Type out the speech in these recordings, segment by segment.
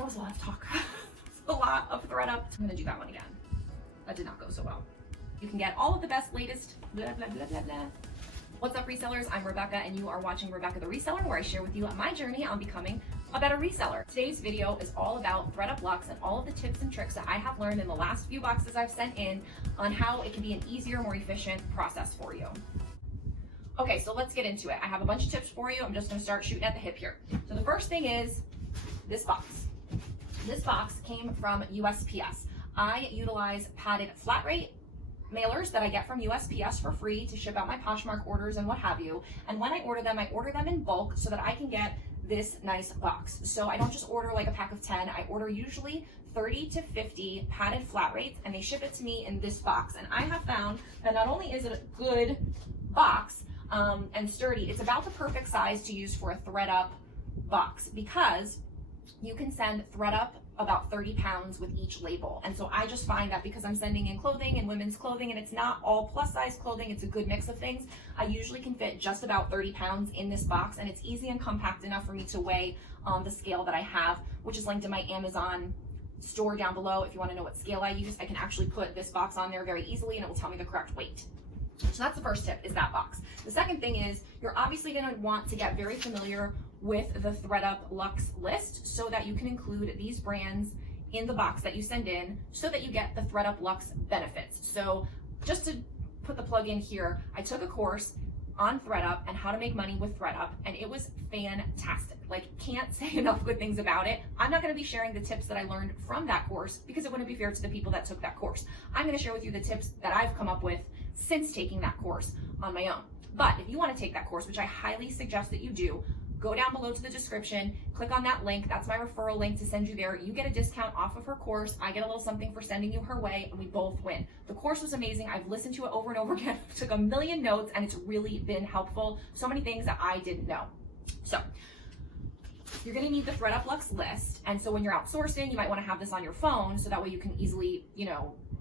That was a lot of talk. A lot of ThreadUp. I'm gonna do that one again. That did not go so well. You can get all of the best, latest, blah, blah, blah, blah, blah. What's up, resellers? I'm Rebecca, and you are watching Rebecca the Reseller, where I share with you my journey on becoming a better reseller. Today's video is all about ThreadUp Luxe and all of the tips and tricks that I have learned in the last few boxes I've sent in on how it can be an easier, more efficient process for you. Okay, so let's get into it. I have a bunch of tips for you. I'm just gonna start shooting at the hip here. So the first thing is this box. This box came from USPS. I utilize padded flat rate mailers that I get from USPS for free to ship out my Poshmark orders and what have you. And when I order them in bulk so that I can get this nice box. So I don't just order like a pack of 10. I order usually 30 to 50 padded flat rates, and they ship it to me in this box. And I have found that not only is it a good box and sturdy, it's about the perfect size to use for a ThreadUp box, because you can send ThreadUp about 30 pounds with each label. And so I just find that because I'm sending in clothing and women's clothing, and it's not all plus size clothing, it's a good mix of things, I usually can fit just about 30 pounds in this box, and it's easy and compact enough for me to weigh on the scale that I have, which is linked in my Amazon store down below. If you want to know what scale I use, I can actually put this box on there very easily and it will tell me the correct weight. So that's the first tip, is that box. The second thing is, you're obviously going to want to get very familiar with the ThreadUp Luxe list so that you can include these brands in the box that you send in so that you get the ThreadUp Luxe benefits. So just to put the plug in here, I took a course on ThreadUp and how to make money with ThreadUp, and it was fantastic. Like, can't say enough good things about it. I'm not going to be sharing the tips that I learned from that course because it wouldn't be fair to the people that took that course. I'm going to share with you the tips that I've come up with since taking that course on my own. But if you want to take that course, which I highly suggest that you do, go down below to the description, click on that link. That's my referral link to send you there. You get a discount off of her course. I get a little something for sending you her way, and we both win. The course was amazing. I've listened to it over and over again. I took a million notes, and it's really been helpful. So many things that I didn't know. So you're gonna need the ThreadUp Luxe list. And so when you're outsourcing, you might wanna have this on your phone so that way you can easily,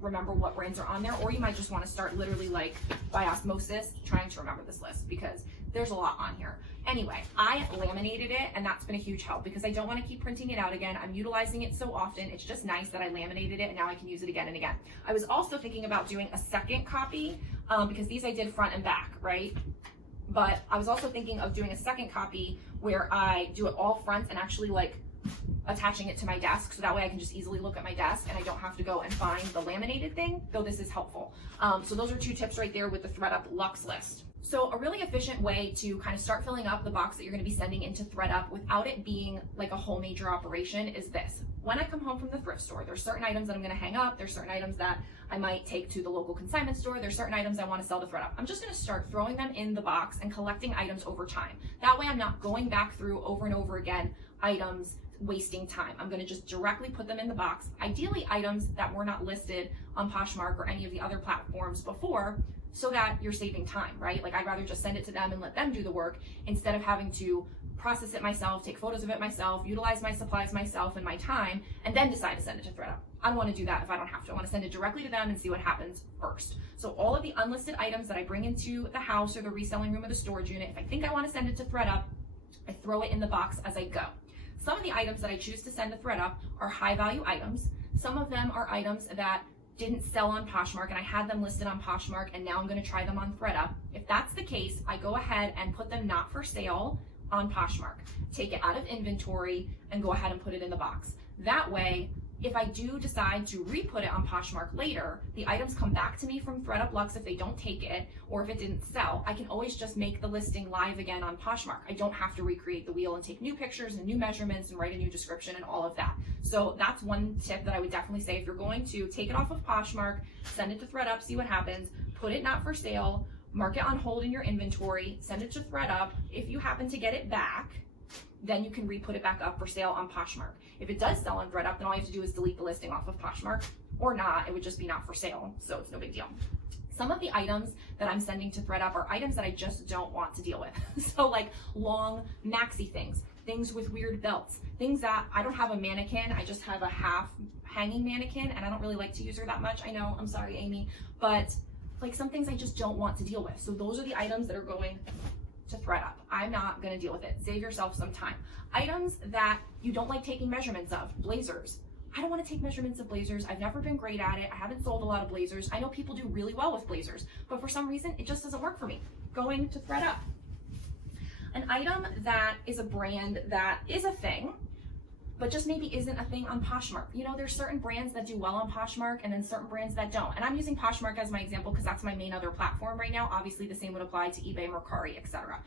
remember what brands are on there, or you might just wanna start literally like by osmosis trying to remember this list because there's a lot on here. Anyway, I laminated it, and that's been a huge help because I don't want to keep printing it out again. I'm utilizing it so often. It's just nice that I laminated it, and now I can use it again and again. I was also thinking about doing a second copy because these I did front and back, right? But I was also thinking of doing a second copy where I do it all front and actually like attaching it to my desk, so that way I can just easily look at my desk and I don't have to go and find the laminated thing, though this is helpful. So those are two tips right there with the ThreadUp Luxe list. So a really efficient way to kind of start filling up the box that you're going to be sending into ThreadUp without it being like a whole major operation is this. When I come home from the thrift store, there's certain items that I'm going to hang up. There's certain items that I might take to the local consignment store. There's certain items I want to sell to ThreadUp. I'm just going to start throwing them in the box and collecting items over time. That way I'm not going back through over and over again items, wasting time. I'm going to just directly put them in the box. Ideally items that were not listed on Poshmark or any of the other platforms before, so that you're saving time, right? Like, I'd rather just send it to them and let them do the work instead of having to process it myself, take photos of it myself, utilize my supplies myself and my time, and then decide to send it to ThreadUp. I don't want to do that if I don't have to. I want to send it directly to them and see what happens first. So all of the unlisted items that I bring into the house or the reselling room or the storage unit, if I think I want to send it to ThreadUp, I throw it in the box as I go. Some of the items that I choose to send to ThreadUp are high value items. Some of them are items that didn't sell on Poshmark and I had them listed on Poshmark and now I'm going to try them on ThreadUp. If that's the case, I go ahead and put them not for sale on Poshmark, take it out of inventory and go ahead and put it in the box. That way, if I do decide to re-put it on Poshmark later, the items come back to me from ThreadUp Luxe if they don't take it, or if it didn't sell, I can always just make the listing live again on Poshmark. I don't have to recreate the wheel and take new pictures and new measurements and write a new description and all of that. So that's one tip that I would definitely say. If you're going to take it off of Poshmark, send it to ThreadUp, see what happens, put it not for sale, mark it on hold in your inventory, send it to ThreadUp. If you happen to get it back, then you can re-put it back up for sale on Poshmark. If it does sell on ThreadUp, then all you have to do is delete the listing off of Poshmark, or not, it would just be not for sale, so it's no big deal. Some of the items that I'm sending to ThreadUp are items that I just don't want to deal with. So like long maxi things with weird belts, things that I don't have a mannequin, I just have a half hanging mannequin, and I don't really like to use her that much. I know, I'm sorry, Amy, but like some things I just don't want to deal with. So those are the items that are going to ThreadUp. I'm not gonna deal with it. Save yourself some time. Items that you don't like taking measurements of, blazers. I don't want to take measurements of blazers. I've never been great at it. I haven't sold a lot of blazers. I know people do really well with blazers, but for some reason, it just doesn't work for me. Going to ThreadUp. An item that is a brand that is a thing, but just maybe isn't a thing on Poshmark. You know, there's certain brands that do well on Poshmark and then certain brands that don't. And I'm using Poshmark as my example because that's my main other platform right now. Obviously, the same would apply to eBay, Mercari, etc.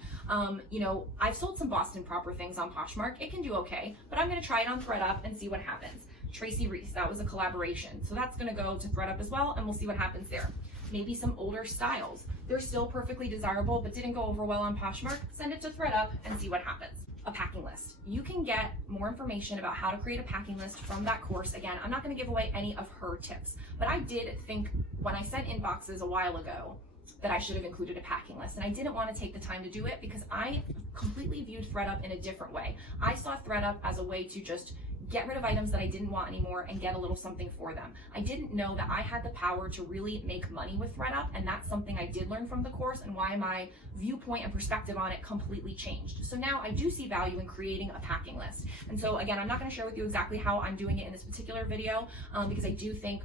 You know, I've sold some Boston Proper things on Poshmark. It can do okay, but I'm gonna try it on ThreadUp and see what happens. Tracy Reese, that was a collaboration. So that's gonna go to ThreadUp as well, and we'll see what happens there. Maybe some older styles. They're still perfectly desirable, but didn't go over well on Poshmark. Send it to ThreadUp and see what happens. A packing list. You can get more information about how to create a packing list from that course. Again, I'm not gonna give away any of her tips, but I did think when I sent inboxes a while ago that I should have included a packing list. And I didn't want to take the time to do it because I completely viewed ThreadUp in a different way. I saw ThreadUp as a way to just get rid of items that I didn't want anymore and get a little something for them. I didn't know that I had the power to really make money with ThreadUp, and that's something I did learn from the course and why my viewpoint and perspective on it completely changed. So now I do see value in creating a packing list. And so again, I'm not going to share with you exactly how I'm doing it in this particular video because I do think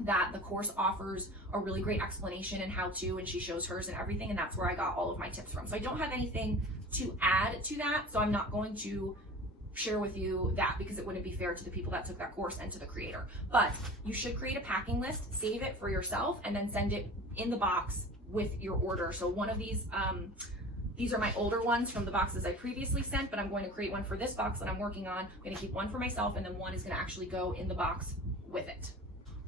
that the course offers a really great explanation and how to, and she shows hers and everything, and that's where I got all of my tips from. So I don't have anything to add to that, so I'm not going to share with you that because it wouldn't be fair to the people that took that course and to the creator. But you should create a packing list, save it for yourself, and then send it in the box with your order. So one of these are my older ones from the boxes I previously sent, but I'm going to create one for this box that I'm working on. I'm going to keep one for myself, and then one is going to actually go in the box with it.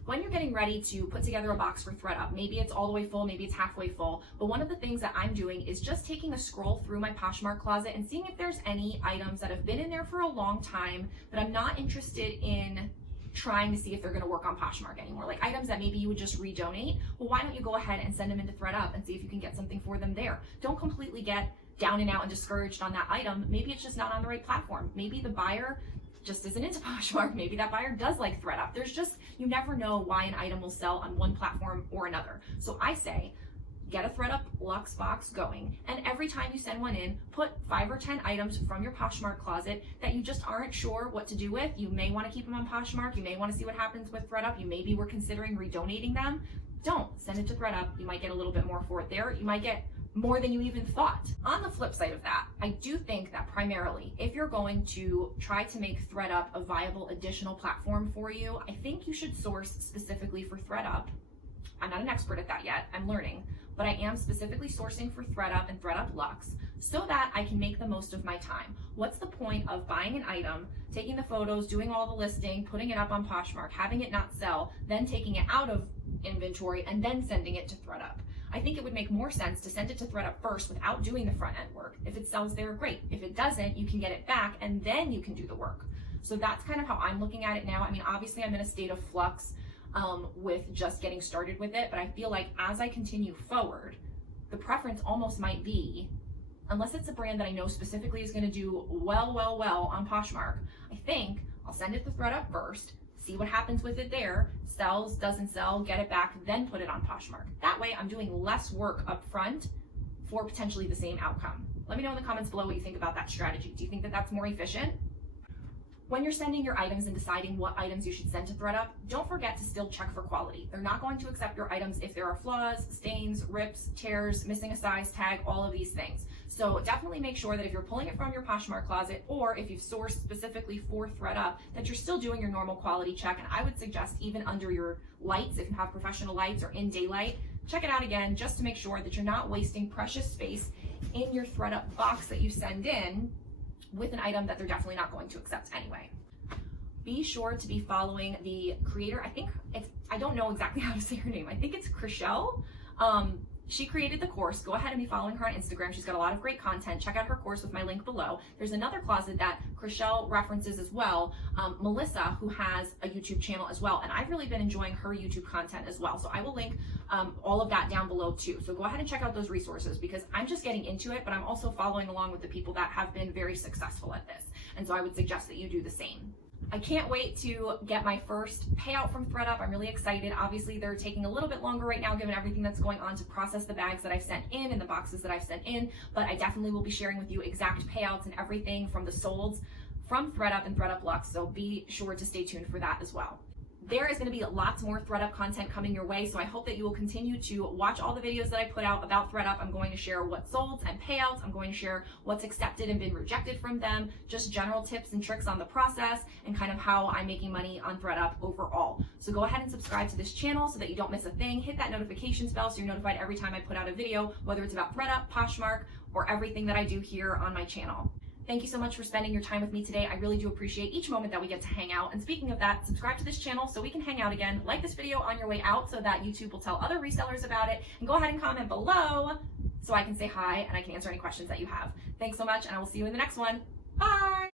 When you're getting ready to put together a box for ThreadUp, maybe it's all the way full, maybe it's halfway full, but one of the things that I'm doing is just taking a scroll through my Poshmark closet and seeing if there's any items that have been in there for a long time that I'm not interested in trying to see if they're gonna work on Poshmark anymore. Like items that maybe you would just redonate. Well, why don't you go ahead and send them into ThreadUp and see if you can get something for them there. Don't completely get down and out and discouraged on that item. Maybe it's just not on the right platform. Maybe the buyer just isn't into Poshmark. Maybe that buyer does like ThreadUp. There's just, you never know why an item will sell on one platform or another. So I say, get a ThreadUp Luxe box going, and every time you send one in, put 5 or 10 items from your Poshmark closet that you just aren't sure what to do with. You may want to keep them on Poshmark. You may want to see what happens with ThreadUp. You maybe were considering redonating them. Don't send it to ThreadUp. You might get a little bit more for it there. You might get more than you even thought. On the flip side of that, I do think that primarily, if you're going to try to make ThreadUp a viable additional platform for you, I think you should source specifically for ThreadUp. I'm not an expert at that yet, I'm learning, but I am specifically sourcing for ThreadUp and ThreadUp Luxe so that I can make the most of my time. What's the point of buying an item, taking the photos, doing all the listing, putting it up on Poshmark, having it not sell, then taking it out of inventory and then sending it to ThreadUp? I think it would make more sense to send it to ThreadUp first without doing the front end work. If it sells there, great. If it doesn't, you can get it back and then you can do the work. So that's kind of how I'm looking at it now. I mean, obviously I'm in a state of flux with just getting started with it, but I feel like as I continue forward, the preference almost might be, unless it's a brand that I know specifically is gonna do well on Poshmark, I think I'll send it to ThreadUp first, see what happens with it there, sells, doesn't sell, get it back, then put it on Poshmark. That way I'm doing less work up front for potentially the same outcome. Let me know in the comments below what you think about that strategy. Do you think that that's more efficient? When you're sending your items and deciding what items you should send to ThreadUp, don't forget to still check for quality. They're not going to accept your items if there are flaws, stains, rips, tears, missing a size tag, all of these things. So definitely make sure that if you're pulling it from your Poshmark closet or if you've sourced specifically for ThreadUp, that you're still doing your normal quality check. And I would suggest even under your lights, if you have professional lights or in daylight, check it out again just to make sure that you're not wasting precious space in your ThreadUp box that you send in with an item that they're definitely not going to accept anyway. Be sure to be following the creator. I don't know exactly how to say her name. I think it's Chriselle. She created the course. Go ahead and be following her on Instagram. She's got a lot of great content. Check out her course with my link below. There's another closet that Chriselle references as well, Melissa, who has a YouTube channel as well. And I've really been enjoying her YouTube content as well. So I will link all of that down below too. So go ahead and check out those resources because I'm just getting into it, but I'm also following along with the people that have been very successful at this. And so I would suggest that you do the same. I can't wait to get my first payout from ThreadUp. I'm really excited. Obviously, they're taking a little bit longer right now given everything that's going on to process the bags that I've sent in and the boxes that I've sent in, but I definitely will be sharing with you exact payouts and everything from the solds from ThreadUp and ThreDUP Luxe, so be sure to stay tuned for that as well. There is going to be lots more ThreadUp content coming your way, so I hope that you will continue to watch all the videos that I put out about ThreadUp. I'm going to share what solds and payouts. I'm going to share what's accepted and been rejected from them, just general tips and tricks on the process, and kind of how I'm making money on ThreadUp overall. So go ahead and subscribe to this channel so that you don't miss a thing. Hit that notifications bell so you're notified every time I put out a video, whether it's about ThreadUp, Poshmark, or everything that I do here on my channel. Thank you so much for spending your time with me today. I really do appreciate each moment that we get to hang out. And speaking of that, subscribe to this channel so we can hang out again. Like this video on your way out so that YouTube will tell other resellers about it. And go ahead and comment below so I can say hi and I can answer any questions that you have. Thanks so much, and I will see you in the next one. Bye!